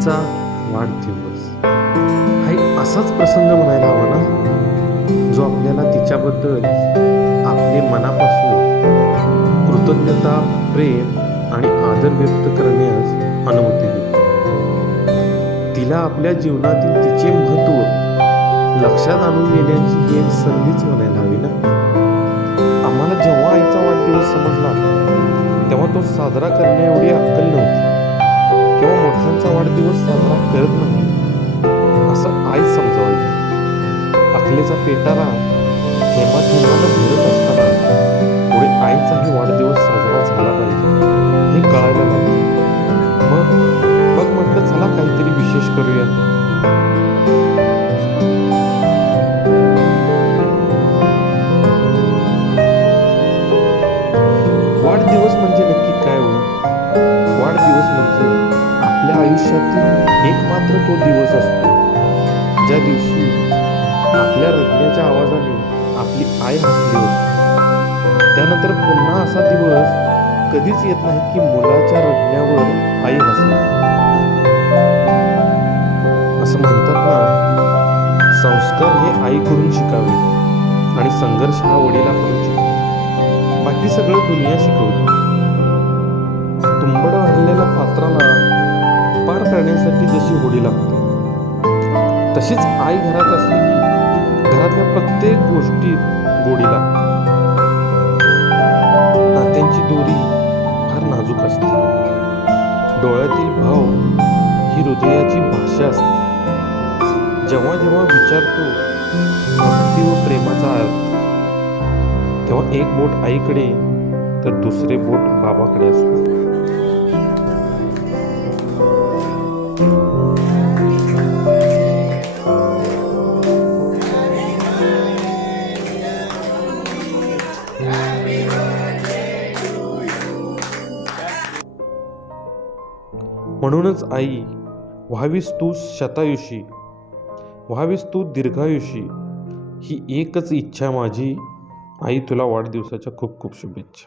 आईचा वाढदिवस हा एक असाच प्रसंग म्हणायला हवा ना, जो आपल्याला तिच्याबद्दल आपले मनापासून कृतज्ञता, प्रेम आणि आदर व्यक्त करण्यास अनुमती देतो. तिला आपल्या जीवनातील तिचे महत्त्व लक्षात आणून देण्याची ही एक संधीच म्हणायला हवी ना. आम्हाला जेव्हा आईचा वाढदिवस समजला, तेव्हा तो साजरा करण्या एवढी अक्कल नव्हती किंवा मोठ्यांचा वाढदिवस साजरा करत नाही असं आई समजावायची. अकलेचा पेटारा थेंबाथेंबानं भरत असताना पुढे आईचाही वाढदिवस साजरा झाला पाहिजे हे कळायला लागलं. मग म्हटलं, चला काहीतरी विशेष करूया. वाढदिवस म्हणजे नक्की काय हो? वाढदिवस म्हणजे आपल्या आयुष्यातील एकमात्र तो दिवस असतो ज्या दिवशी आपल्या रडण्याच्या आवाजाने आपली आई हसली होती. त्यानंतर पुन्हा असा दिवस कधीच येत नाही की मुलाच्या रडण्यावर आई हसली. असं म्हणतात ना, संस्कार हे आईकडून शिकावे आणि संघर्ष हा वडिलांकडून शिकावा. बाकी सगळं दुनिया शिकवते. तुंबड भरलेल्या पात्राला पार करण्यासाठी जशी होडी लागते, तशीच आई घरात असली की घरातल्या प्रत्येक गोष्टीत गोडी लागते. नात्यांची दोरी फार नाजूक असते. डोळ्यातील भाव ही हृदयाची भाषा असते. जेव्हा जेव्हा विचारतो भक्ती व प्रेमाचा अर्थ, तेव्हा एक बोट आईकडे तर दुसरे बोट बाबाकडे असते. म्हणूनच आई, व्हावीस तू शतायुषी, व्हावीस तू दीर्घायुषी, ही एकच इच्छा माझी. आई, तुला वाढदिवसाच्या खूप खूप शुभेच्छा.